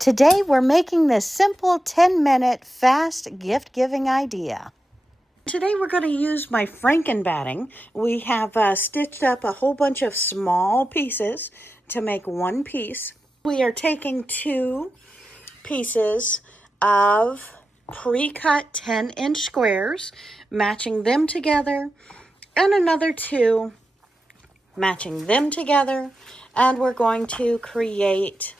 Today we're making this simple 10-minute fast gift-giving idea. Today we're going to use my Franken batting. We have stitched up a whole bunch of small pieces to make one piece. We are taking 2 pieces of pre-cut 10-inch squares, matching them together, and another 2, matching them together, and we're going to create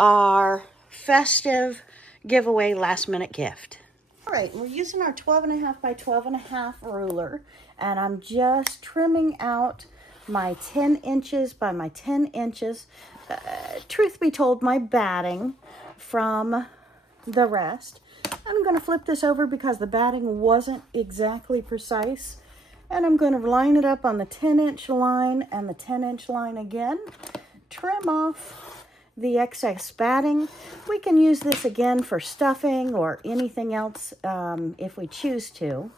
our festive giveaway last minute gift. All right, we're using our 12.5 by 12.5 ruler, and I'm just trimming out my 10 inches by my 10 inches. Truth be told, my batting from the rest. I'm going to flip this over because the batting wasn't exactly precise, and I'm going to line it up on the 10-inch line and the 10-inch line again. Trim off the excess batting. We can use this again for stuffing or anything else if we choose to.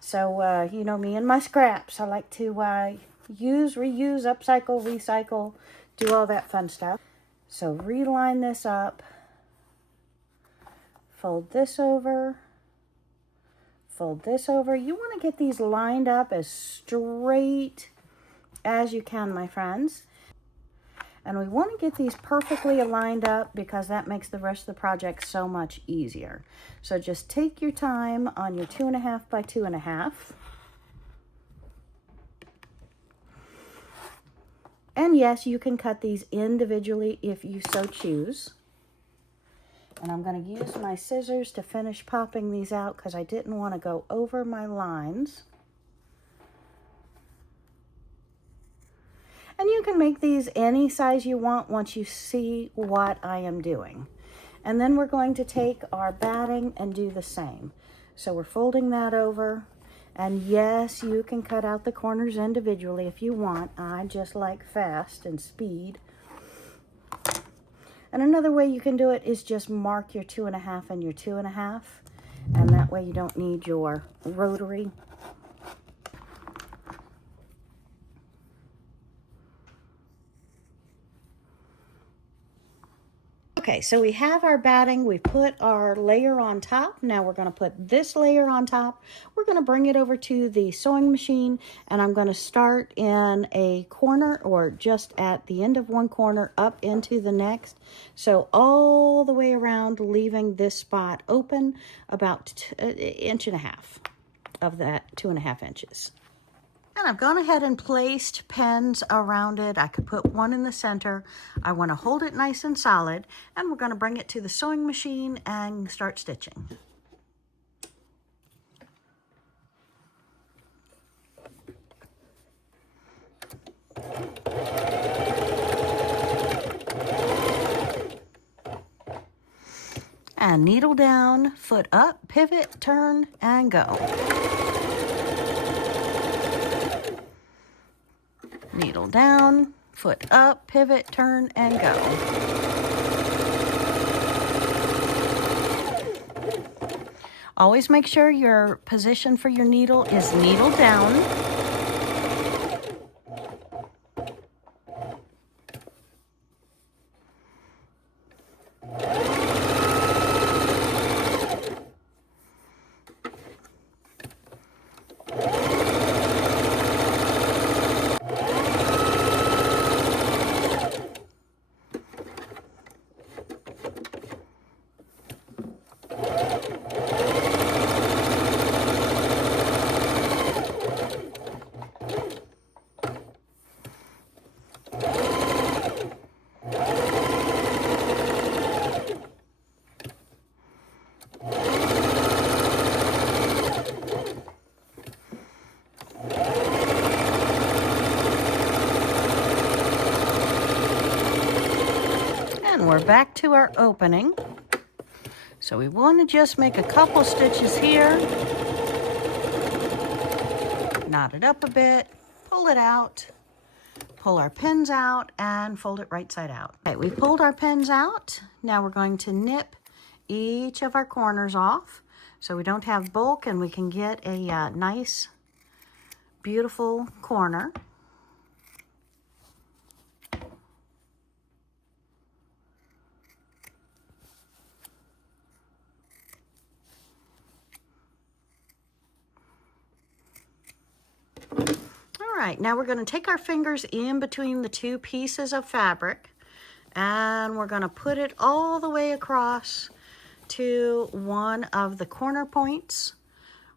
So, you know me and my scraps. I like to use, reuse, upcycle, recycle, do all that fun stuff. So reline this up, fold this over, fold this over. You want to get these lined up as straight as you can, my friends. And we want to get these perfectly aligned up because that makes the rest of the project so much easier. So just take your time on your 2.5 by 2.5. And yes, you can cut these individually if you so choose. And I'm going to use my scissors to finish popping these out because I didn't want to go over my lines. And you can make these any size you want once you see what I am doing. And then we're going to take our batting and do the same. So we're folding that over. And yes, you can cut out the corners individually if you want. I just like fast and speed. And another way you can do it is just mark your 2.5 and your 2.5. And that way you don't need your rotary. Okay, so we have our batting. We put our layer on top. Now we're going to put this layer on top. We're going to bring it over to the sewing machine, and I'm going to start in a corner or just at the end of one corner up into the next. So all the way around, leaving this spot open about 1.5 inches of that 2.5 inches. And I've gone ahead and placed pins around it. I could put one in the center. I want to hold it nice and solid, and we're going to bring it to the sewing machine and start stitching. And needle down, foot up, pivot, turn, and go. Needle down, foot up, pivot, turn, and go. Always make sure your position for your needle is needle down. And we're back to our opening. So we want to just make a couple stitches here. Knot it up a bit, pull it out, pull our pins out, and fold it right side out. Okay, we pulled our pins out. Now we're going to nip each of our corners off so we don't have bulk and we can get a nice, beautiful corner. right, now we're going to take our fingers in between the two pieces of fabric and we're going to put it all the way across to one of the corner points.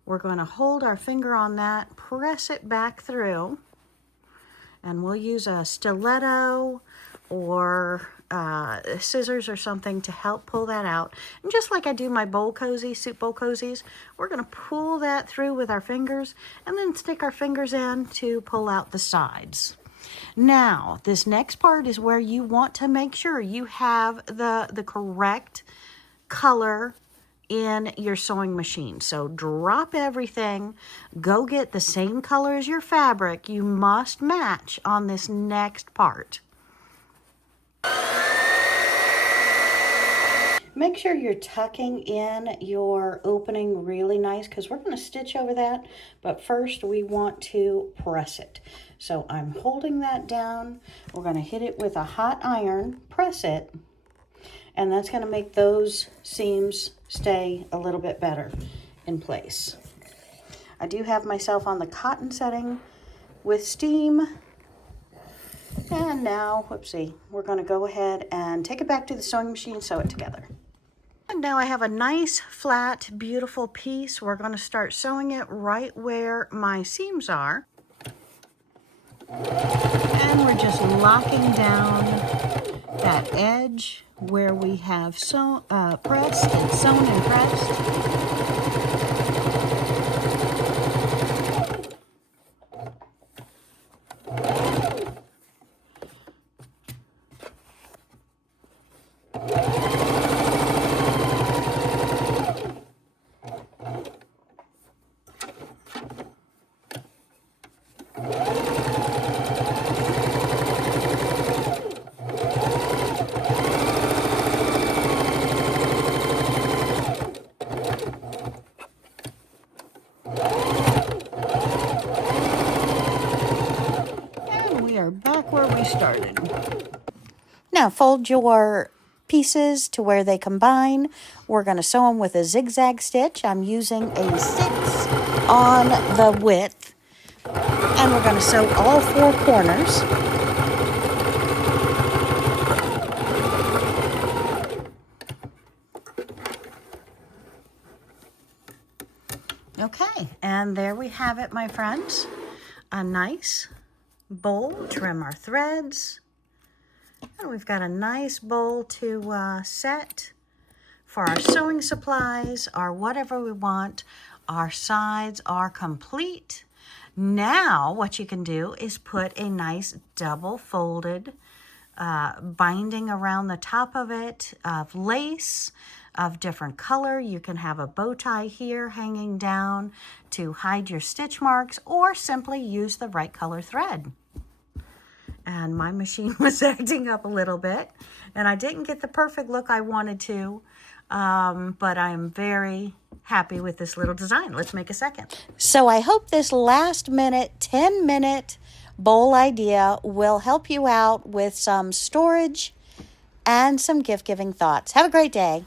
We're going to hold our finger on that, press it back through, and we'll use a stiletto or scissors or something to help pull that out. And just like I do my bowl cozy, soup bowl cozies, we're going to pull that through with our fingers and then stick our fingers in to pull out the sides. Now, this next part is where you want to make sure you have the correct color in your sewing machine. So drop everything, go get the same color as your fabric. You must match on this next part. Make sure you're tucking in your opening really nice because we're going to stitch over that, but first we want to press it. So I'm holding that down. We're going to hit it with a hot iron, press it, and that's going to make those seams stay a little bit better in place. I do have myself on the cotton setting with steam. And now, whoopsie, we're going to go ahead and take it back to the sewing machine and sew it together. And now I have a nice, flat, beautiful piece. We're going to start sewing it right where my seams are. And we're just locking down that edge where we have pressed and sewn and pressed. Back where we started. Now fold your pieces to where they combine. We're going to sew them with a zigzag stitch. I'm using a 6 on the width, and we're going to sew all 4 corners. Okay, and there we have it, my friends. A nice bowl, trim our threads, and we've got a nice bowl to set for our sewing supplies or whatever we want. Our sides are complete. Now what you can do is put a nice double folded binding around the top of it of lace of different color. You can have a bow tie here hanging down to hide your stitch marks, or simply use the right color thread. And my machine was acting up a little bit, and I didn't get the perfect look I wanted to, but I'm very happy with this little design. Let's make a second. So I hope this last minute, 10-minute bowl idea will help you out with some storage and some gift-giving thoughts. Have a great day.